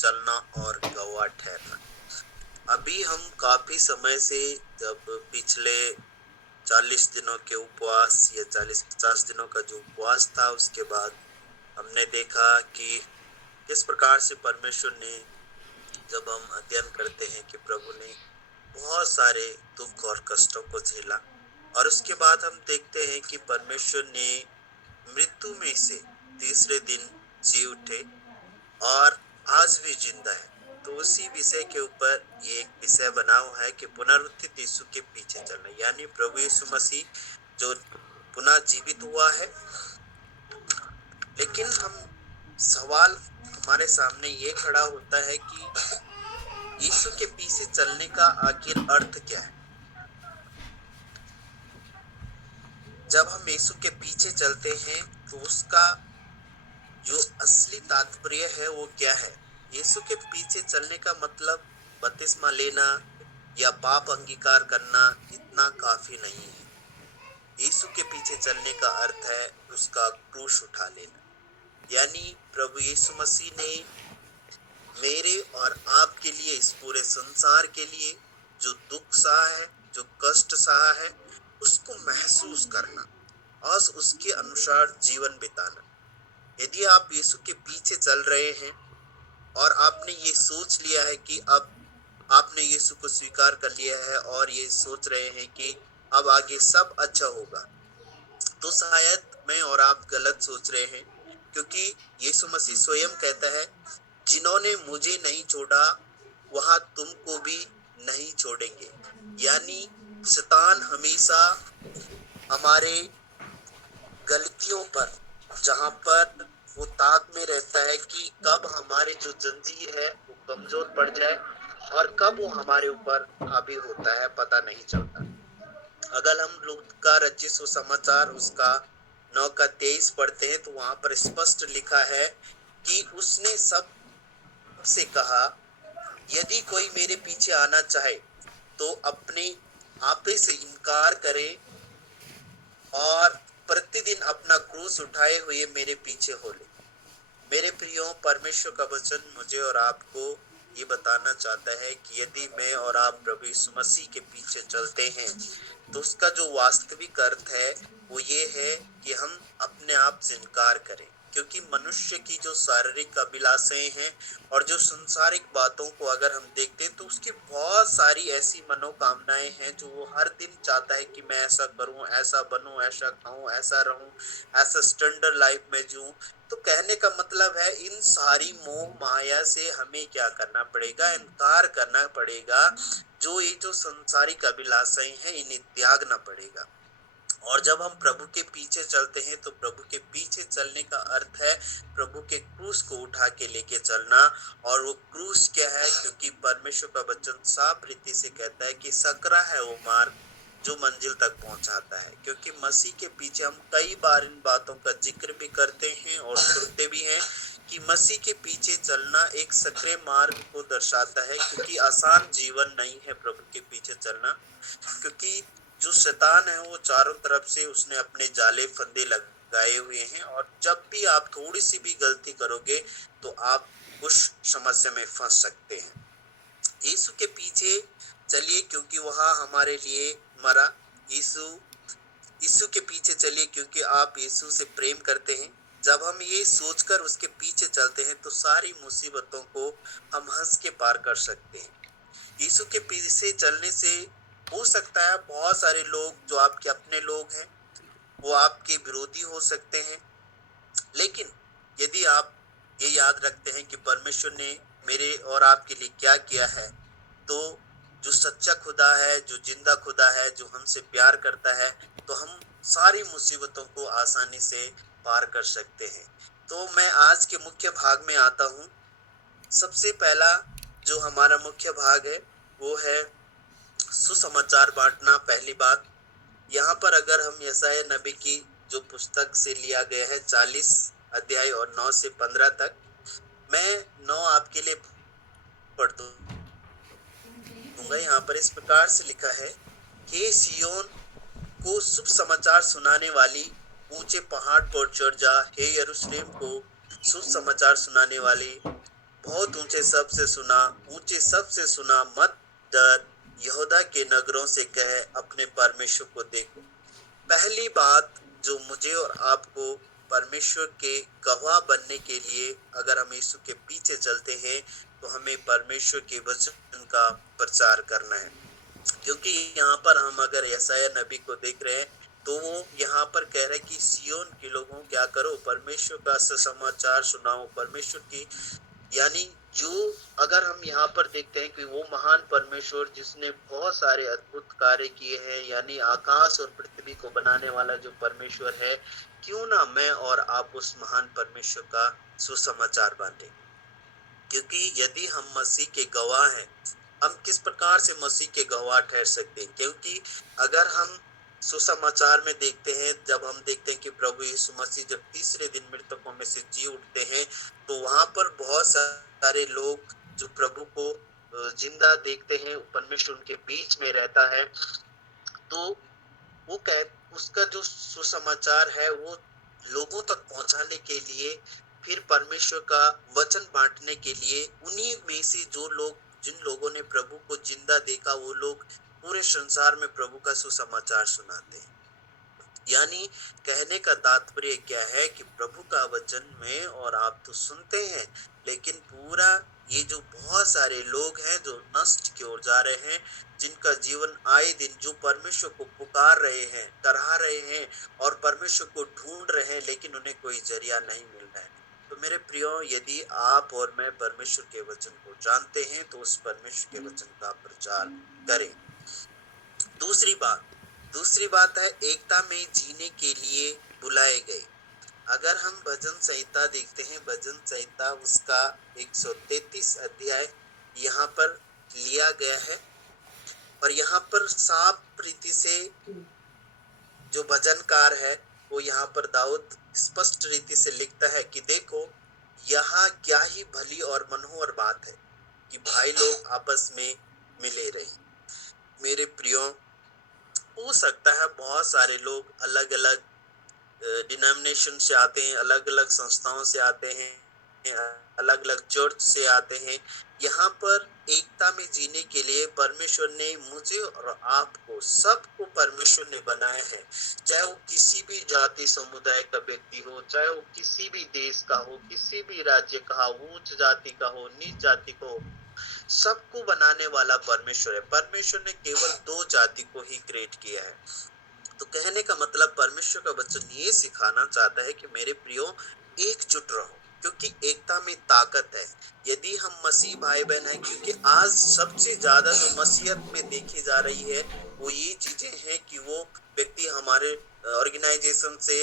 चलना और गवाह ठहरना। अभी हम काफी समय से, जब पिछले 40 दिनों के उपवास या 40-50 दिनों का जो उपवास था, उसके बाद हमने देखा कि किस प्रकार से परमेश्वर ने, जब हम अध्ययन करते हैं कि प्रभु ने बहुत सारे दुख और कष्टों को झेला, और उसके बाद हम देखते हैं कि परमेश्वर ने मृत्यु में से तीसरे दिन जी उठे और आज भी जिंदा है। तो उसी विषय के ऊपर ये एक विषय बना हुआ है कि पुनरुत्थित यीशु के पीछे चलना, यानी प्रभु यीशु मसीह जो पुनः जीवित हुआ है। लेकिन हम सवाल हमारे सामने ये खड़ा होता है कि यीशु के पीछे चलने का आखिर अर्थ क्या है। जब हम यीशु के पीछे चलते हैं तो उसका जो असली तात्पर्य है वो क्या है। यीशु के पीछे चलने का मतलब बपतिस्मा लेना या पाप अंगीकार करना इतना काफी नहीं है। यीशु के पीछे चलने का अर्थ है उसका क्रूस उठा लेना, यानी प्रभु यीशु मसीह ने मेरे और आपके लिए, इस पूरे संसार के लिए जो दुख सहा है, जो कष्ट सहा है, उसको महसूस करना और उसके अनुसार जीवन बिताना। यदि आप यीशु के पीछे चल रहे हैं और आपने ये सोच लिया है कि अब आपने यीशु को स्वीकार कर लिया है और ये सोच रहे हैं कि अब आगे सब अच्छा होगा, तो शायद मैं और आप गलत सोच रहे हैं। क्योंकि यीशु मसीह स्वयं कहता है, जिन्होंने मुझे नहीं छोड़ा वहां तुमको भी नहीं छोड़ेंगे। यानी शैतान हमेशा हमारे गलतियों पर, जहां पर वो ताक में रहता है कि कब हमारे जो जंजीर है वो कमजोर पड़ जाए और कब वो हमारे ऊपर हावी होता है, पता नहीं चलता। अगर हम लूका का रचित सुसमाचार उसका 9:23 पढ़ते हैं तो वहां पर स्पष्ट लिखा है कि उसने सब से कहा, यदि कोई मेरे पीछे आना चाहे तो अपने आपे से इनकार करे और प्रतिदिन अपना क्रूस उठाए हुए मेरे पीछे हो ले। मेरे प्रियो, परमेश्वर का वचन मुझे और आपको ये बताना चाहता है कि यदि मैं और आप प्रभु यीशु मसीह के पीछे चलते हैं तो उसका जो वास्तविक अर्थ है वो ये है कि हम अपने आप से इनकार करें। क्योंकि मनुष्य की जो शारीरिक अभिलाषाएं हैं और जो संसारिक बातों को अगर हम देखते हैं तो उसकी बहुत सारी ऐसी मनोकामनाएं हैं जो वो हर दिन चाहता है कि मैं ऐसा करूं, ऐसा बनूं, ऐसा खाऊं, ऐसा रहूं, ऐसा स्टैंडर्ड लाइफ में जीऊं। तो कहने का मतलब है इन सारी मोह माया से हमें क्या करना पड़ेगा, इनकार करना पड़ेगा। जो ये जो संसारिक अभिलाषाएं हैं इन्हें त्यागना पड़ेगा। और जब हम प्रभु के पीछे चलते हैं तो प्रभु के पीछे चलने का अर्थ है प्रभु के क्रूस को उठा के लेके चलना। और वो क्रूस क्या है, क्योंकि परमेश्वर का वचन साफ रीति से कहता है कि सकरा है वो मार्ग जो मंजिल तक पहुंचाता है। क्योंकि मसीह के पीछे हम कई बार इन बातों का जिक्र भी करते हैं और सुनते भी हैं कि मसीह के पीछे चलना एक सकरे मार्ग को दर्शाता है। क्योंकि आसान जीवन नहीं है प्रभु के पीछे चलना, क्योंकि जो शैतान है वो चारों तरफ से उसने अपने जाले फंदे लगाए हुए हैं और जब भी आप थोड़ी सी भी गलती करोगे तो आप उस समस्या में फंस सकते हैं। यीशु के पीछे चलिए क्योंकि वह हमारे लिए मरा। यीशु के पीछे चलिए क्योंकि आप यीशु से प्रेम करते हैं। जब हम ये सोचकर उसके पीछे चलते हैं तो सारी मुसीबतों को हम हंस के पार कर सकते हैं। यीशु के पीछे चलने से हो सकता है बहुत सारे लोग जो आपके अपने लोग हैं वो आपके विरोधी हो सकते हैं, लेकिन यदि आप ये याद रखते हैं कि परमेश्वर ने मेरे और आपके लिए क्या किया है, तो जो सच्चा खुदा है, जो जिंदा खुदा है, जो हमसे प्यार करता है, तो हम सारी मुसीबतों को आसानी से पार कर सकते हैं। तो मैं आज के मुख्य भाग में आता हूँ। सबसे पहला जो हमारा मुख्य भाग है वो है सुसमाचार बांटना। पहली बात, यहाँ पर अगर हम यशायाह नबी की जो पुस्तक से लिया गया है 40 अध्याय और 9 से 15 तक, मैं 9 आपके लिए पढ़ दूंगा। यहाँ पर इस प्रकार से लिखा है, हे सियोन को शुभ समाचार सुनाने वाली ऊंचे पहाड़ पर चढ़ जा, हे यरूशलेम को शुभ समाचार सुनाने वाली बहुत ऊंचे शब्द से सुना, मत डर, यहूदा के नगरों से कहे, अपने परमेश्वर को देखो। पहली बात जो मुझे और आपको परमेश्वर के गवाह बनने के लिए, अगर हम यीशु के पीछे चलते हैं, तो हमें परमेश्वर के वचन का प्रचार करना है। क्योंकि यहाँ पर हम अगर यशायाह नबी को देख रहे हैं, तो वो यहाँ पर कह रहे हैं कि सियोन के लोगों क्या करो, परमेश्वर का सुसमाचार सुनाओ, परमेश्वर की, यानी जो, अगर हम यहाँ पर देखते हैं कि वो महान परमेश्वर जिसने बहुत सारे अद्भुत कार्य किए हैं, यानी आकाश और पृथ्वी को बनाने वाला जो परमेश्वर है, क्यों ना मैं और आप उस महान परमेश्वर का सुसमाचार बांटे। क्योंकि यदि हम मसीह के गवाह हैं, हम किस प्रकार से मसीह के गवाह ठहर सकते हैं? क्योंकि अगर हम सुसमाचार में देखते हैं, जब हम देखते हैं कि प्रभु यीशु मसीह जब तीसरे दिन मृतकों में से जी उठते हैं, तो वहां पर बहुत सारे लोग जो प्रभु को जिंदा देखते हैं, परमेश्वर उनके बीच में रहता है, तो वो उसका जो सुसमाचार है वो लोगों तक पहुंचाने के लिए, फिर परमेश्वर का वचन बांटने के लिए, उन्हीं में से जो लोग, जिन लोगों ने प्रभु को जिंदा देखा, वो लोग पूरे संसार में प्रभु का सुसमाचार सुनाते हैं। यानी कहने का तात्पर्य क्या है कि प्रभु का वचन में और आप तो सुनते हैं, लेकिन पूरा ये जो बहुत सारे लोग हैं जो नष्ट की ओर जा रहे हैं, जिनका जीवन आए दिन जो परमेश्वर को पुकार रहे हैं, कराह रहे हैं और परमेश्वर को ढूंढ रहे हैं, लेकिन उन्हें कोई जरिया नहीं मिल रहा है। तो मेरे प्रियो, यदि आप और मैं परमेश्वर के वचन को जानते हैं, तो उस परमेश्वर के वचन का प्रचार करें। दूसरी बात है, एकता में जीने के लिए बुलाए गए। अगर हम भजन संहिता देखते हैं, भजन संहिता उसका 133 अध्याय यहाँ पर लिया गया है, और यहाँ पर साफ रीति से जो भजनकार है वो यहाँ पर दाऊद स्पष्ट रीति से लिखता है कि देखो, यहाँ क्या ही भली और मनोहर बात है कि भाई लोग आपस में मिले रहे। मेरे प्रियो, हो सकता है बहुत सारे लोग अलग अलग डिनोमिनेशन से आते हैं, अलग अलग संस्थाओं से आते हैं, अलग अलग चर्च से आते हैं। यहाँ पर एकता में जीने के लिए परमेश्वर ने मुझे और आपको, सबको परमेश्वर ने बनाया है। चाहे वो किसी भी जाति समुदाय का व्यक्ति हो, चाहे वो किसी भी देश का हो, किसी भी राज्य का हो, उच्च जाति का हो, नीच जाति का हो, सबको बनाने वाला परमेश्वर है। परमेश्वर ने केवल 2 जाति को ही क्रिएट किया है। तो कहने का मतलब परमेश्वर का वचन ये सिखाना चाहता है कि मेरे प्रियो, एकजुट रहो, क्योंकि एकता में ताकत है। यदि हम मसीह भाई बहन हैं, क्योंकि आज सबसे ज्यादा जो मसीहत में देखी जा रही है वो ये चीजें हैं कि वो व्यक्ति हमारे ऑर्गेनाइजेशन से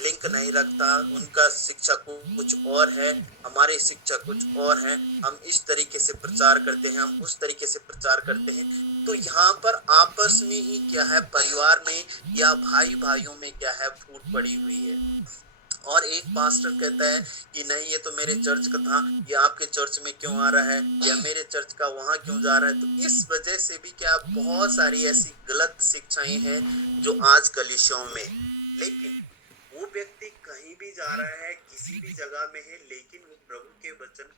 लिंक नहीं रखता, उनका शिक्षा कुछ और है, हमारी शिक्षा कुछ और है, हम इस तरीके से प्रचार करते हैं, हम उस तरीके से प्रचार करते हैं। तो यहाँ पर आपस में ही क्या है, परिवार में या भाई भाइयों में क्या है, फूट पड़ी हुई है। और एक पास्टर कहता है कि नहीं, ये तो मेरे चर्च का था, ये आपके चर्च में क्यों आ रहा है, या मेरे चर्च का वहां क्यों जा रहा है। तो इस वजह से भी क्या, बहुत सारी ऐसी गलत शिक्षाएं हैं जो आज कलीसियाओं में। लेकिन वो व्यक्ति कहीं भी जा रहा है, किसी भी जगह में है, लेकिन वो प्रभु के वचन